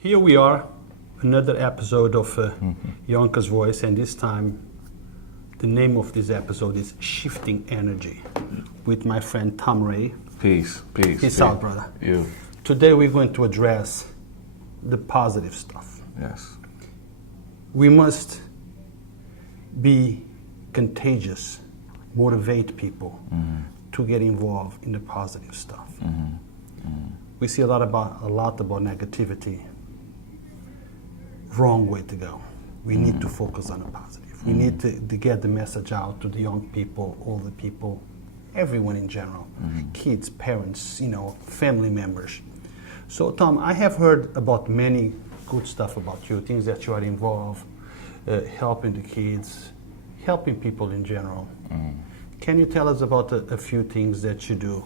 Here we are, another episode of Yonkers Voice, and this time the name of this episode is Shifting Energy with my friend Tom Ray. Peace. Peace out, brother. You. Today we're going to address the positive stuff. Yes. We must be contagious, motivate people to get involved in the positive stuff. We see a lot about negativity. Wrong way to go. We need to focus on the positive. We need to get the message out to the young people, older people, everyone in general, kids, parents, family members. So Tom, I have heard about many good stuff about you, things that you are involved, helping the kids, helping people in general. Can you tell us about a few things that you do?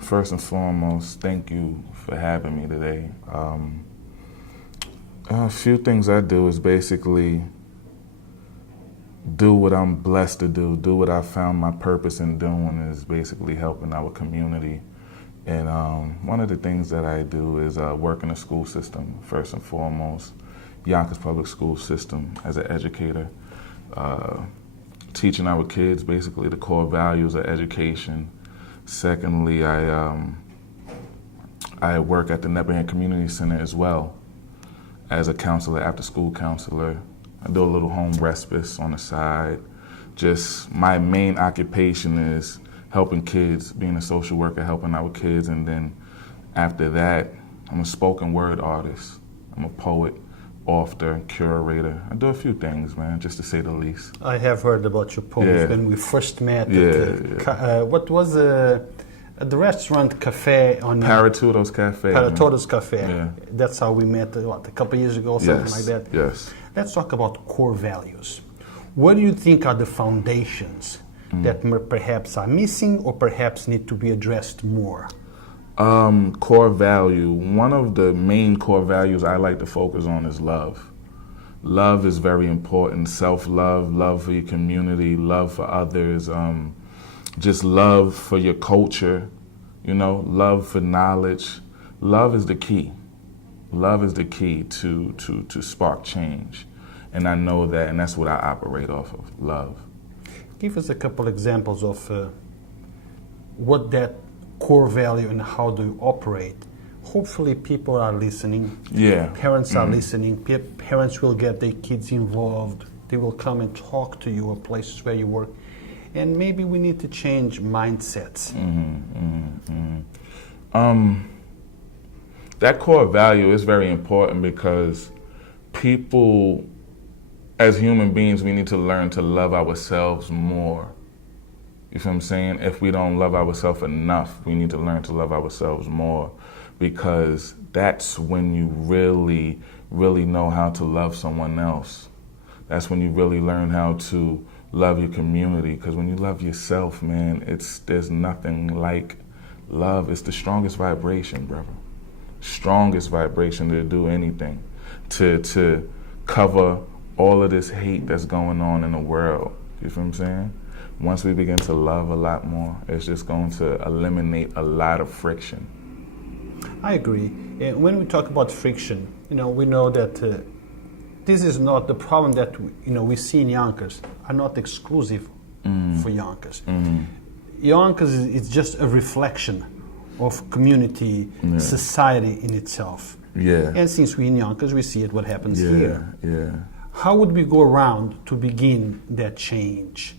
First and foremost, thank you for having me today. A few things I do is basically do what I'm blessed to do what I found my purpose in doing is basically helping our community. And one of the things that I do is work in the school system, first and foremost, Yonkers public school system as an educator, teaching our kids basically the core values of education. Secondly, I work at the Nebraham Community Center as well as a counselor, after-school counselor. I do a little home respite on the side. Just my main occupation is helping kids, being a social worker, helping our kids, and then after that, I'm a spoken word artist. I'm a poet, author, curator. I do a few things, man, just to say the least. I have heard about your poems when we first met. What was the restaurant cafe on Paratudos Cafe. Paratudos Cafe. Yeah. That's how we met. A couple of years ago, something like that. Yes. Let's talk about core values. What do you think are the foundations that perhaps are missing or perhaps need to be addressed more? Core value. One of the main core values I like to focus on is love. Love is very important. Self-love, love for your community, love for others, just love for your culture, love for knowledge. Love is the key. Love is the key to spark change. And I know that, and that's what I operate off of, love. Give us a couple examples of what that core value and how do you operate. Hopefully people are listening. Yeah. Parents are listening. Parents will get their kids involved. They will come and talk to you at places where you work. And maybe we need to change mindsets. That core value is very important because people, as human beings, we need to learn to love ourselves more. You feel what I'm saying? If we don't love ourselves enough, we need to learn to love ourselves more, because that's when you really, really know how to love someone else. That's when you really learn how to love your community, because when you love yourself, man, there's nothing like love. It's the strongest vibration, brother. Strongest vibration to do anything, to cover all of this hate that's going on in the world. You feel what I'm saying? Once we begin to love a lot more, it's just going to eliminate a lot of friction. I agree. And when we talk about friction, we know that this is not the problem that we see in Yonkers are not exclusive for Yonkers. Yonkers is just a reflection of community, society in itself. Yeah. And since we're in Yonkers, we see what happens here. Yeah. How would we go around to begin that change?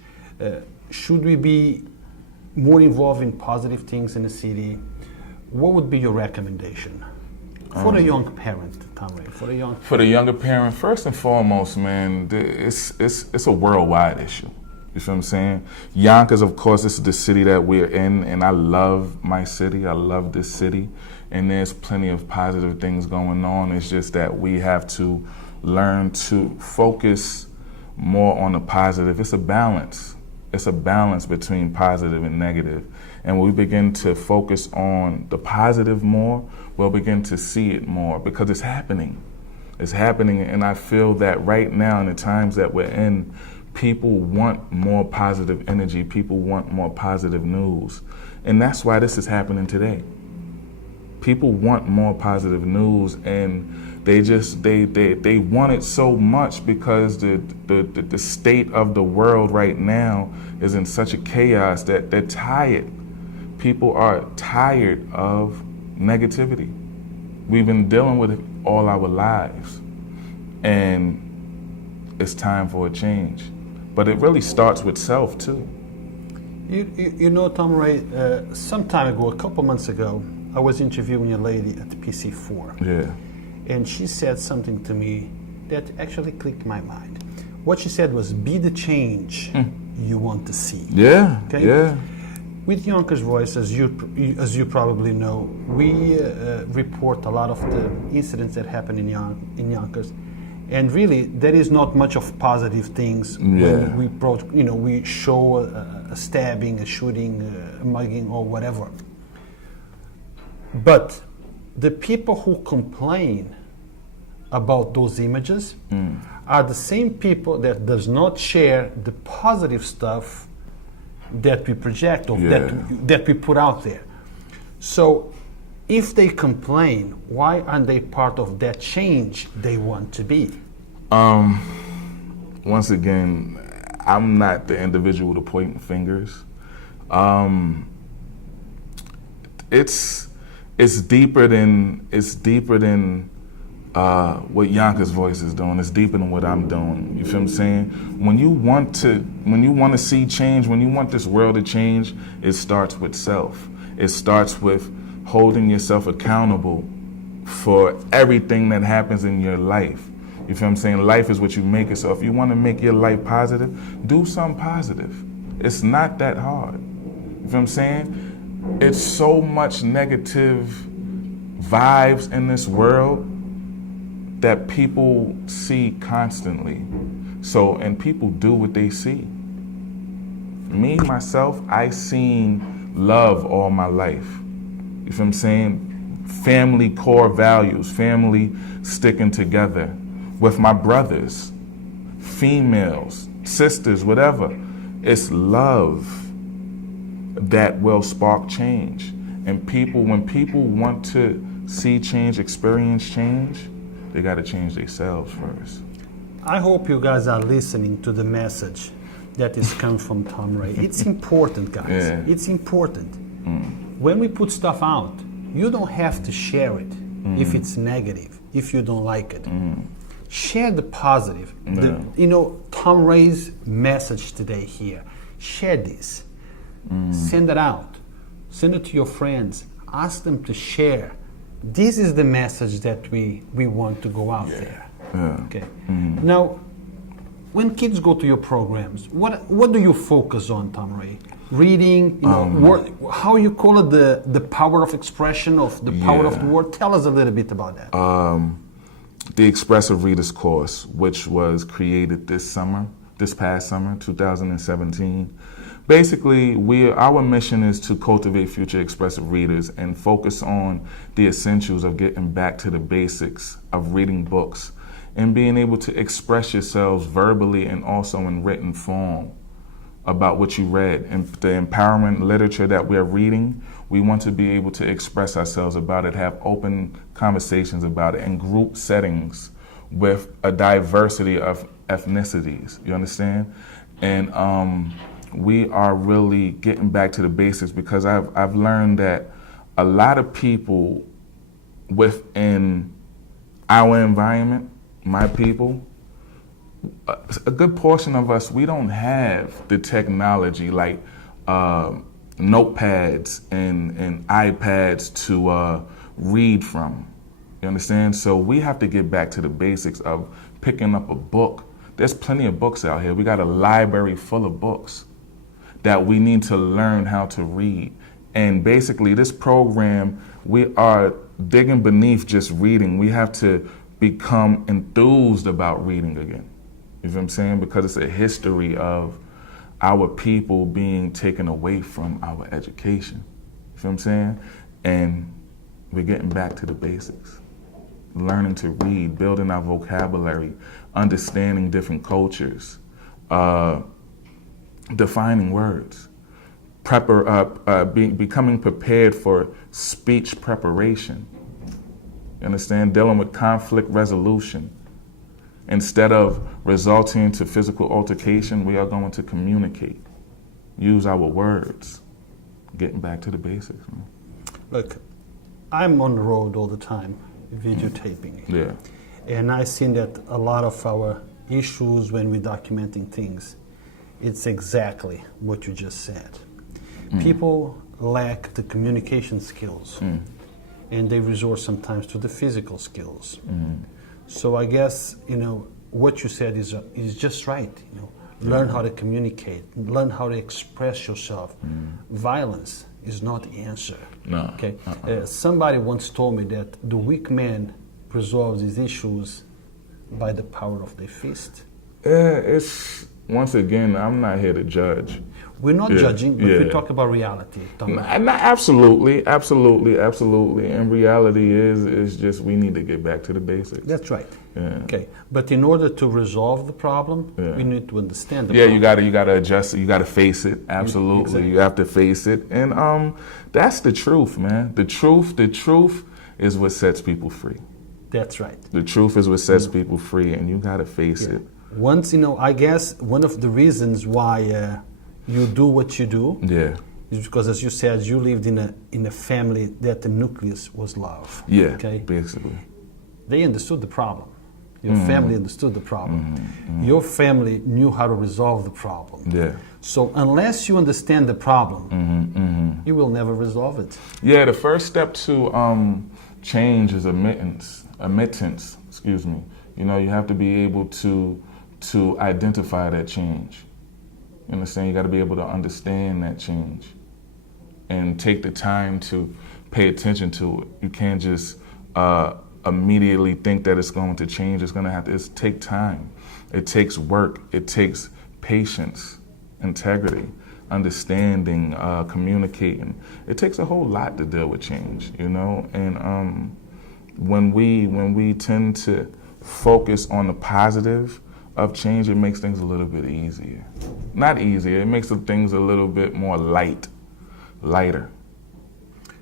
Should we be more involved in positive things in the city? What would be your recommendation for the young parent, Tom Ray? For the younger parent, first and foremost, man, it's a worldwide issue. You feel what I'm saying? Yonkers, of course, this is the city that we're in, and I love my city. I love this city, and there's plenty of positive things going on. It's just that we have to learn to focus more on the positive. It's a balance. It's a balance between positive and negative. And when we begin to focus on the positive more, we'll begin to see it more, because it's happening. It's happening, and I feel that right now in the times that we're in, people want more positive energy. People want more positive news. And that's why this is happening today. People want more positive news, and they want it so much because the state of the world right now is in such a chaos that they're tired. People are tired of negativity. We've been dealing with it all our lives, and it's time for a change. But it really starts with self too. You know, Tom Ray, some time ago, a couple months ago, I was interviewing a lady at PC4. Yeah. And she said something to me that actually clicked my mind. What she said was, be the change you want to see. Yeah, okay? yeah. With Yonkers Voice, as you probably know, we report a lot of the incidents that happen in Yonkers. And really, there is not much of positive things when we show a stabbing, a shooting, a mugging, or whatever. But the people who complain about those images are the same people that does not share the positive stuff that we project or that we put out there. So if they complain, why aren't they part of that change they want to be? Once again, I'm not the individual to point fingers. It's deeper than what Yonkers Voice is doing. It's deeper than what I'm doing. You feel what I'm saying? When you want to see change, when you want this world to change, it starts with self. It starts with holding yourself accountable for everything that happens in your life. You feel what I'm saying? Life is what you make it. So if you want to make your life positive, do something positive. It's not that hard. You feel what I'm saying? It's so much negative vibes in this world that people see constantly. So, and people do what they see. Me, myself, I seen love all my life. You feel what I'm saying? Family core values, family sticking together with my brothers, females, sisters, whatever. It's love that will spark change. And people, when people want to see change, experience change, they got to change themselves first. I hope you guys are listening to the message that is coming from Tom Ray. It's important, guys. Yeah. It's important. When we put stuff out, you don't have to share it if it's negative, if you don't like it. Share the positive. Tom Ray's message today here. Share this. Send it out. Send it to your friends. Ask them to share. This is the message that we want to go out there. Okay. Now, when kids go to your programs, what do you focus on, Tom Ray? Reading, how you call it, the power of expression, of the power of the word. Tell us a little bit about that. The Expressive Readers course, which was created this past summer, 2017. Basically, our mission is to cultivate future expressive readers and focus on the essentials of getting back to the basics of reading books and being able to express yourselves verbally and also in written form about what you read. And the empowerment literature that we're reading, we want to be able to express ourselves about it, have open conversations about it in group settings with a diversity of ethnicities, you understand? And we are really getting back to the basics because I've learned that a lot of people within our environment, my people, a good portion of us, we don't have the technology like notepads and iPads to read from. You understand? So we have to get back to the basics of picking up a book. There's plenty of books out here. We got a library full of books that we need to learn how to read. And basically this program, we are digging beneath just reading. We have to become enthused about reading again. You know what I'm saying? Because it's a history of our people being taken away from our education. You know what I'm saying? And we're getting back to the basics. Learning to read, building our vocabulary, understanding different cultures, defining words. becoming prepared for speech preparation. You understand? Dealing with conflict resolution. Instead of resulting to physical altercation, we are going to communicate. Use our words. Getting back to the basics. Man. Look, I'm on the road all the time, videotaping. Yeah. And I've seen that a lot of our issues when we're documenting things, it's exactly what you just said. People lack the communication skills, and they resort sometimes to the physical skills. So I guess, what you said is just right. Learn how to communicate, learn how to express yourself. Violence is not the answer. No. Okay. Somebody once told me that the weak man resolves his issues by the power of their fist. It's, once again, I'm not here to judge. We're not judging, but we talk about reality. Absolutely. And reality is just we need to get back to the basics. That's right. Yeah. Okay, but in order to resolve the problem, we need to understand the problem. you gotta adjust it. You gotta face it. Absolutely, exactly. You have to face it, and that's the truth, man. The truth is what sets people free. That's right. The truth is what sets people free, and you gotta face it. Once I guess one of the reasons why you do what you do, is because, as you said, you lived in a family that the nucleus was love. Yeah. Okay. Basically, they understood the problem. Your family understood the problem. Your family knew how to resolve the problem. Yeah. So unless you understand the problem, you will never resolve it. Yeah. The first step to change is admittance. Excuse me. You have to be able to identify that change. You understand? You got to be able to understand that change and take the time to pay attention to it. You can't just immediately think that it's going to change. It's going to have to take time. It takes work. It takes patience, integrity, understanding, communicating. It takes a whole lot to deal with change, And when we tend to focus on the positive of change, it makes things a little bit easier. Not easier, it makes things a little bit more lighter.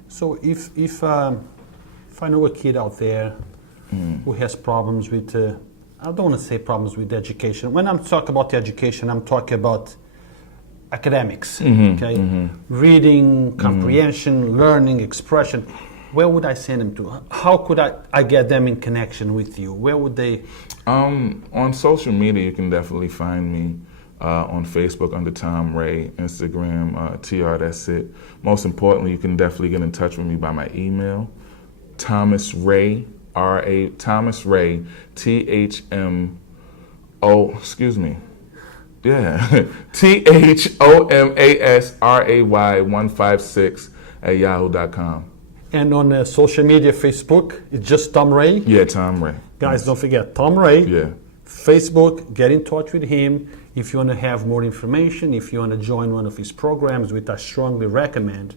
So if I know a kid out there who has problems with, I don't want to say problems with education. When I'm talking about education, I'm talking about academics, reading, comprehension, learning, expression. Where would I send them to? How could I get them in connection with you? Where would they? On social media, you can definitely find me on Facebook under Tom Ray, Instagram, TR, that's it. Most importantly, you can definitely get in touch with me by my email, Thomas Ray, Thomas Ray, THMO, THOMASRAY156 at yahoo.com. And on social media, Facebook, it's just Tom Ray? Yeah, Tom Ray. Guys, don't forget, Tom Ray. Yeah. Facebook, get in touch with him. If you want to have more information, if you want to join one of his programs, which I strongly recommend.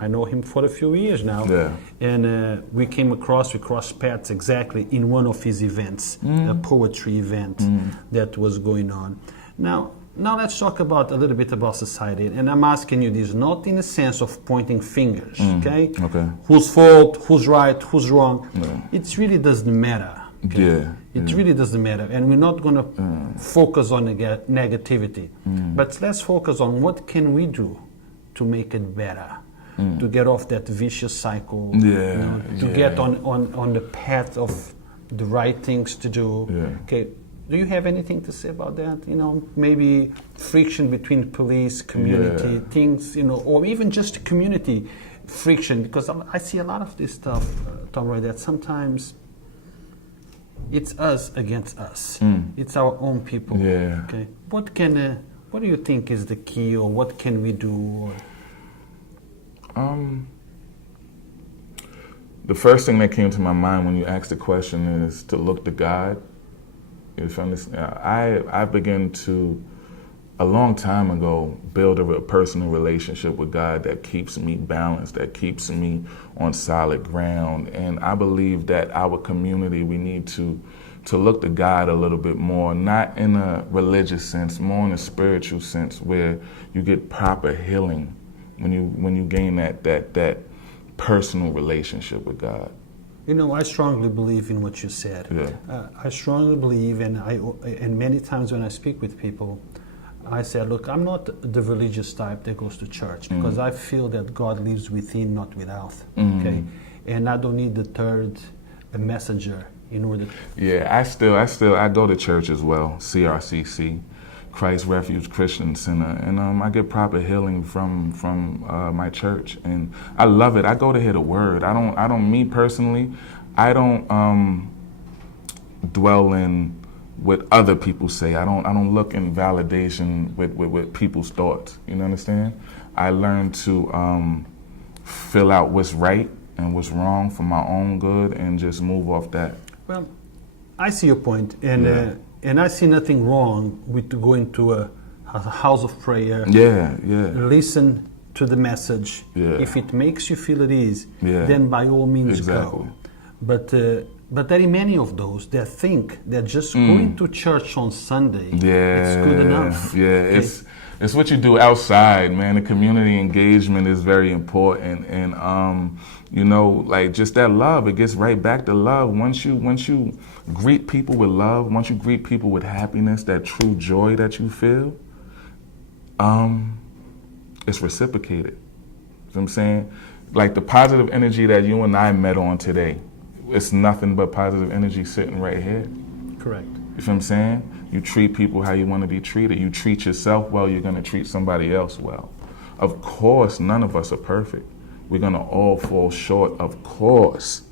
I know him for a few years now. Yeah. And we crossed paths exactly in one of his events, a poetry event that was going on. Now let's talk a little bit about society, and I'm asking you this not in the sense of pointing fingers, okay? Who's fault, who's right, who's wrong? It really doesn't matter. Okay? Yeah. It really doesn't matter, and we're not going to focus on negativity, but let's focus on what can we do to make it better, to get off that vicious cycle, to get on the path of the right things to do. Okay. Do you have anything to say about that? Maybe friction between police, community, things, or even just community friction, because I see a lot of this stuff, Tom Roy, that sometimes it's us against us. It's our own people. Yeah. Okay. What do you think is the key, or what can we do? The first thing that came to my mind when you asked the question is to look to God. If you understand, I began to, a long time ago, build a personal relationship with God that keeps me balanced, that keeps me on solid ground. And I believe that our community, we need to look to God a little bit more, not in a religious sense, more in a spiritual sense, where you get proper healing, when you gain that personal relationship with God. You know, I strongly believe in what you said. Yeah. I strongly believe, and many times when I speak with people, I say, look, I'm not the religious type that goes to church because I feel that God lives within, not without. Okay, and I don't need the third messenger in order. Yeah, I go to church as well, CRCC, Christ Refuge Christian Center, and I get proper healing from my church, and I love it. I go to hear the word. I don't me personally, I don't dwell in what other people say. I don't look in validation with people's thoughts. You understand? I learn to fill out what's right and what's wrong for my own good and just move off that. Well, I see your point, and I see nothing wrong with going to a house of prayer. Yeah. Listen to the message. Yeah. If it makes you feel at ease, Yeah. then by all means Exactly. go. But there are many of those that think that just going to church on Sunday it's good enough. Yeah, Okay? it's what you do outside, man. The community engagement is very important, and you know, like just that love, it gets right back to love. Once you greet people with love, once you greet people with happiness, that true joy that you feel, it's reciprocated. You know what I'm saying? Like the positive energy that you and I met on today, it's nothing but positive energy sitting right here. Correct. You know what I'm saying? You treat people how you want to be treated. You treat yourself well, you're going to treat somebody else well. Of course, none of us are perfect. We're going to all fall short, of course.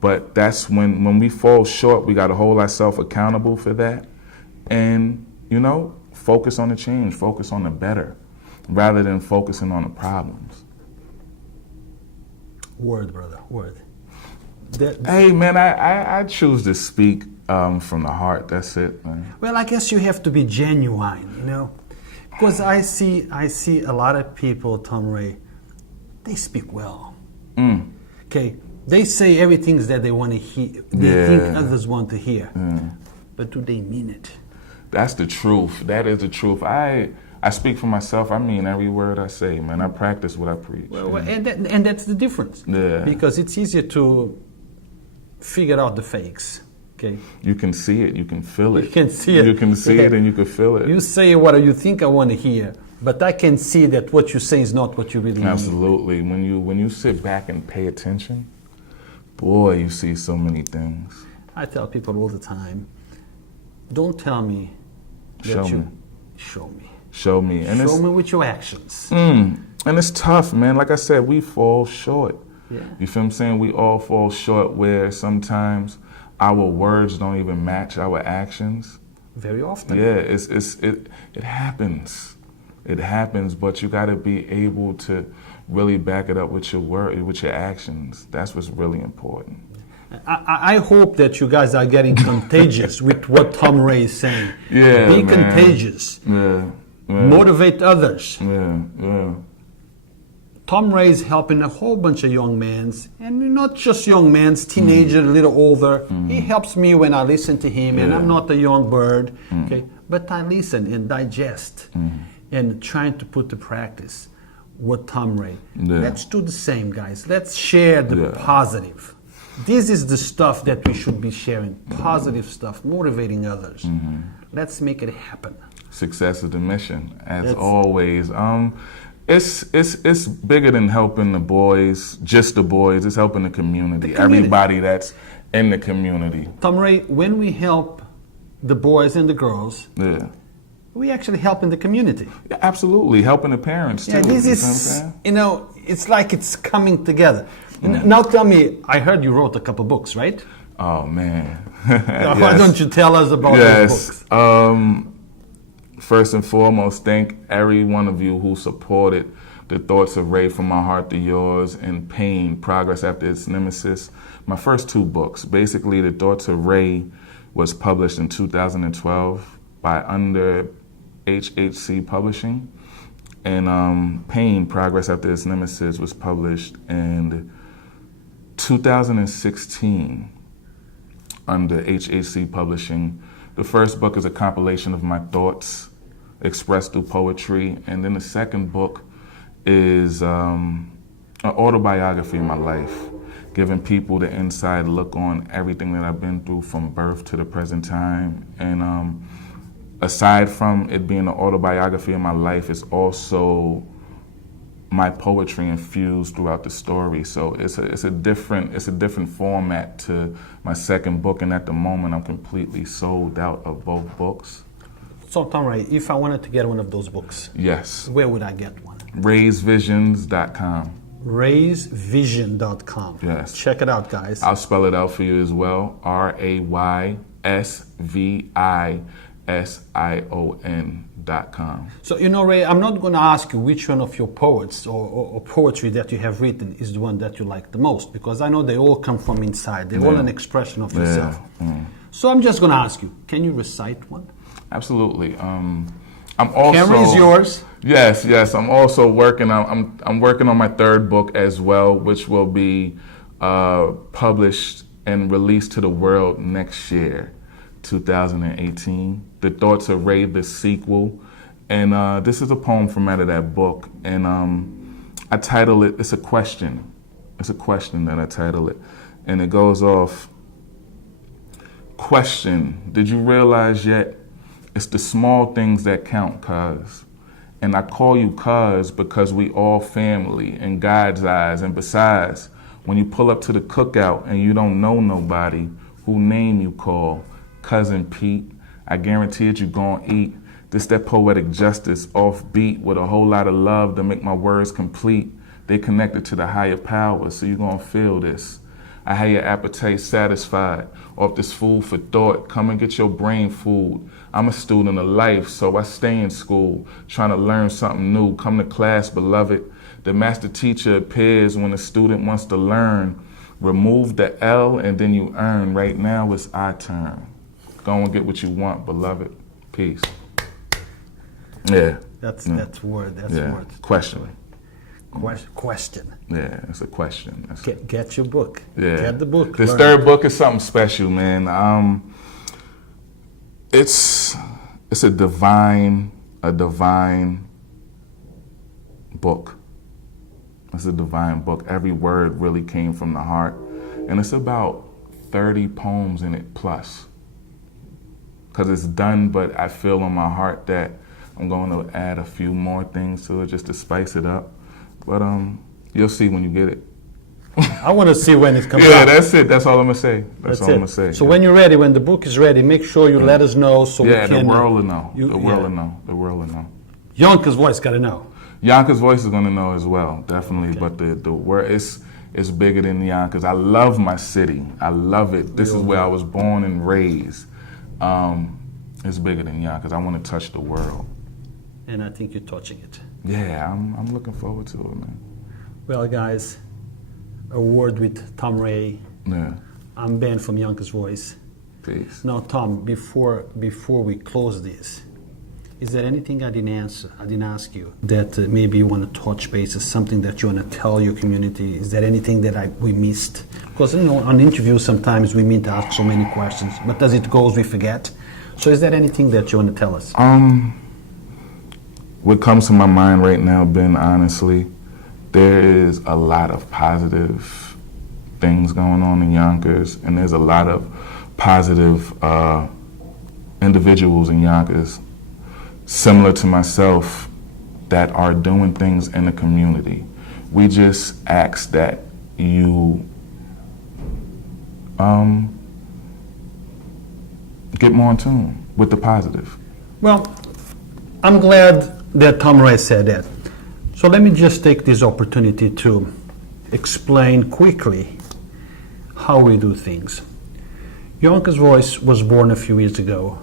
But that's when we fall short, we got to hold ourselves accountable for that. And, you know, focus on the change, focus on the better, rather than focusing on the problems. Word, brother, word. Hey, man, I choose to speak from the heart. That's it, man. Well, I guess you have to be genuine, you know, because I see a lot of people, Tom Ray, they speak well. Okay, they say everything that they want to hear. They think others want to hear, but do they mean it? That's the truth. That is the truth. I speak for myself. I mean every word I say, man. I practice what I preach. Well, and that's the difference. Yeah. Because it's easier to figure out the fakes. Okay. You can see it. You can feel it. You can see it. You can see it and you can feel it. You say what you think I want to hear, but I can see that what you say is not what you really mean. Absolutely. When you sit back and pay attention, boy, you see so many things. I tell people all the time, don't tell me that Show me. Show me. Show me. And Show me with your actions. And it's tough, man. Like I said, we fall short. Yeah. You feel what I'm saying? We all fall short where sometimes our words don't even match our actions. Very often. Yeah, it happens. It happens, but you got to be able to really back it up with your word, with your actions. That's what's really important. I hope that you guys are getting contagious with what Tom Ray is saying. Yeah, Be man. contagious. Yeah. Motivate others. Yeah. Tom Ray is helping a whole bunch of young men, and not just young men, teenagers, a little older. He helps me when I listen to him, and I'm not a young bird, okay? But I listen and digest and trying to put to practice what Tom Ray. Yeah. Let's do the same, guys. Let's share the positive. This is the stuff that we should be sharing, positive stuff, motivating others. Let's make it happen. Success is the mission, as always. It's bigger than helping the boys, just the boys. It's helping the community, everybody that's in the community. Tom Ray, when we help the boys and the girls, we actually helping the community. Yeah, absolutely, helping the parents too. Yeah, this is, you know, it's like it's coming together. Now tell me, I heard you wrote a couple books, right? Oh man. Why don't you tell us about those books? First and foremost, thank every one of you who supported The Thoughts of Ray, From My Heart to Yours, and Pain, Progress After Its Nemesis. My first two books. Basically, The Thoughts of Ray was published in 2012 by under HHC Publishing. And Pain, Progress After Its Nemesis was published in 2016 under HHC Publishing. The first book is a compilation of my thoughts expressed through poetry, and then the second book is an autobiography of my life, giving people the inside look on everything that I've been through from birth to the present time. And aside from it being an autobiography of my life, it's also my poetry infused throughout the story. So it's a different format to my second book, and at the moment I'm completely sold out of both books. So Tom Ray, if I wanted to get one of those books, Yes. where would I get one? RaiseVisions.com. RaiseVision.com. Yes. Check it out, guys. I'll spell it out for you as well. RAYSVISION.com. So, you know, Ray, I'm not going to ask you which one of your poets or poetry that you have written is the one that you like the most, because I know they all come from inside. They're all an expression of yourself. So I'm just going to ask you, can you recite one? Absolutely. I'm also. Camera is yours. Yes. I'm also working on. I'm working on my third book as well, which will be published and released to the world next year, 2018. The Thoughts of Ray, the sequel, and this is a poem from out of that book, and I title it. It's a question. It's a question that I title it, and it goes off. Question: did you realize yet? It's the small things that count, cuz. And I call you cuz because we all family in God's eyes. And besides, when you pull up to the cookout and you don't know nobody, who name you call? Cousin Pete. I guarantee it you gon' eat. This that poetic justice off beat with a whole lot of love to make my words complete. They connected to the higher power, so you gon' feel this. I had your appetite satisfied off this food for thought. Come and get your brain food. I'm a student of life, so I stay in school, trying to learn something new. Come to class, beloved. The master teacher appears when the student wants to learn. Remove the L and then you earn. Right now it's our turn. Go and get what you want, beloved. Peace. Yeah. That's word. That's word. Question. Question. Yeah, it's a question. Get your book. Yeah. Get the book. This learn. third book is something special, man. It's a divine book. It's a divine book. Every word really came from the heart, and it's about 30 poems in it plus. Because it's done, but I feel in my heart that I'm going to add a few more things to it just to spice it up. But you'll see when you get it. I want to see when it comes out. Yeah, that's it. That's all I'm going to say. That's all I'm going to say. So when you're ready, when the book is ready, make sure you let us know so we can... Yeah, the world will know. The world will know. The world will know. Yonkers Voice got to know. Yonkers Voice is going to know as well, definitely. Okay. But the word is bigger than Yonkers. I love my city. I love it. This is where I was born and raised. It's bigger than Yonkers. I want to touch the world. And I think you're touching it. Yeah, I'm looking forward to it, man. Well, guys, a word with Tom Ray. Yeah. I'm Ben from Yonkers Voice. Peace. Now, Tom, before we close this, is there anything I didn't ask you that maybe you want to touch bases, something that you want to tell your community? Is there anything that we missed? Because, you know, on interviews sometimes we mean to ask so many questions, but as it goes, we forget. So is there anything that you want to tell us? What comes to my mind right now, Ben, honestly, there is a lot of positive things going on in Yonkers, and there's a lot of positive individuals in Yonkers, similar to myself, that are doing things in the community. We just ask that you get more in tune with the positive. Well, I'm glad that Tom Ray said that. So let me just take this opportunity to explain quickly how we do things. Yonkers Voice was born a few years ago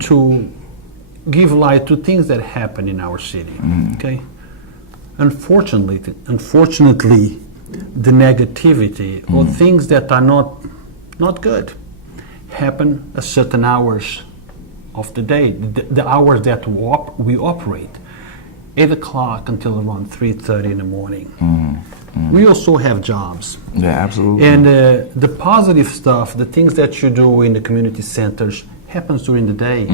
to give light to things that happen in our city. Okay. Unfortunately, the negativity or things that are not good happen at certain hours of the day, the hours that we operate, 8 o'clock until around 3:30 in the morning. We also have jobs. Yeah, absolutely. And the positive stuff, the things that you do in the community centers, happens during the day.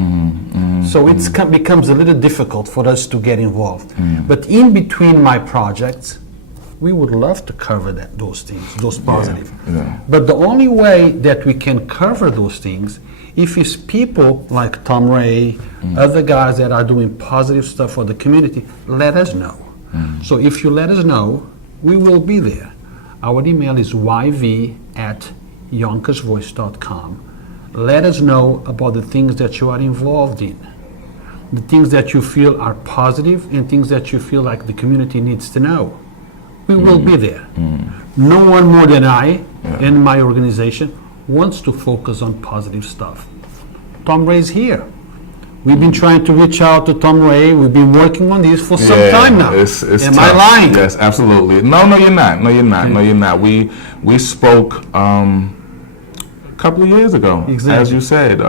So it becomes a little difficult for us to get involved. But in between my projects, we would love to cover those things, those positive. But the only way that we can cover those things if it's people like Tom Ray, other guys that are doing positive stuff for the community, let us know. So if you let us know, we will be there. Our email is yv@yonkersvoice.com. Let us know about the things that you are involved in, the things that you feel are positive and things that you feel like the community needs to know. We will be there. No one more than I and my organization wants to focus on positive stuff. Tom Ray's here. We've been trying to reach out to Tom Ray. We've been working on this for some time now. It's Am tough. I lying? Yes, absolutely. No, you're not. No, you're not. We spoke a couple of years ago, as you said,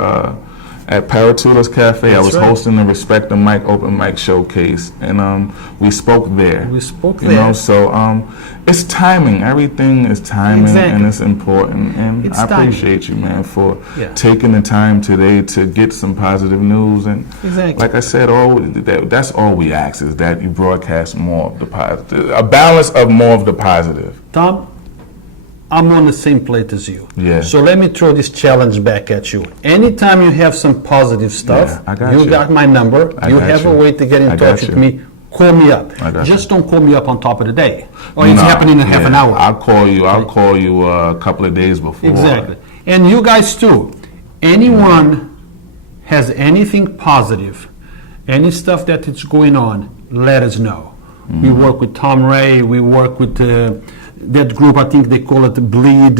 at Paratulas Cafe. That's I was right. hosting the Respect the Mic open mic showcase, and we spoke there. So it's timing. Everything is timing, and it's important. And I appreciate you, man, for taking the time today to get some positive news. And like I said, that's all we ask is that you broadcast more of the positive, a balance of more of the positive. Tom, I'm on the same plate as you. So let me throw this challenge back at you. Anytime you have some positive stuff, you got my number. You have a way to get in touch with me. Call me up. Just don't call me up on top of the day, or it's happening in half an hour. I'll call you a couple of days before. Exactly. And you guys too. Anyone has anything positive, any stuff that is going on, let us know. We work with Tom Ray. We work with that group, I think they call it Bleed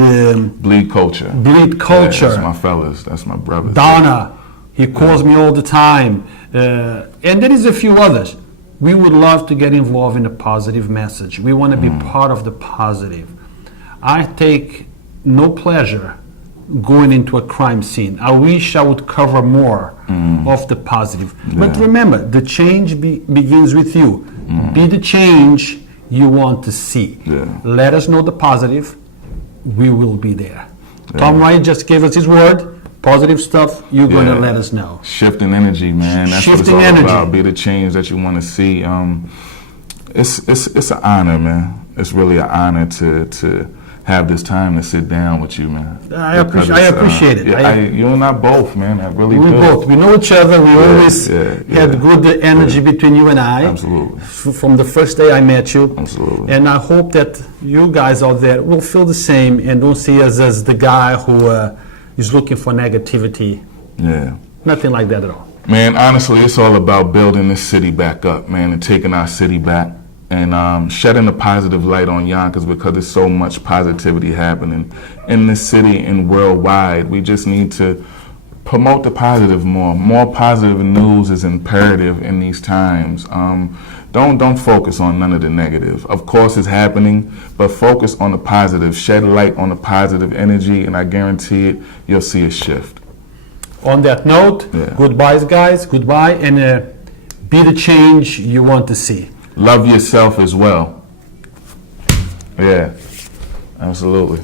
Culture. Bleed Culture. That's my fellas. That's my brothers. Donna, he calls me all the time. And there is a few others. We would love to get involved in a positive message. We want to be part of the positive. I take no pleasure going into a crime scene. I wish I would cover more of the positive. But remember, the change begins with you. Be the change you want to see. Let us know the positive. We will be there. Tom Wright just gave us his word. Positive stuff, you're going to let us know. Shifting energy, man. That's what it's all about. Be the change that you want to see. It's an honor, man. It's really an honor to have this time to sit down with you, man. I appreciate it. You and I both, man. I really do. We both. We know each other. We always had good energy between you and I. Absolutely. From the first day I met you. Absolutely. And I hope that you guys out there will feel the same and don't see us as the guy who is looking for negativity. Nothing like that at all. Man, honestly, it's all about building this city back up, man, and taking our city back. And shedding a positive light on Yonkers because there's so much positivity happening in this city and worldwide. We just need to promote the positive more. More positive news is imperative in these times. Don't focus on none of the negative. Of course it's happening, but focus on the positive. Shed light on the positive energy, and I guarantee it, you'll see a shift. On that note, goodbye, guys. Goodbye, and be the change you want to see. Love yourself as well. Yeah, absolutely.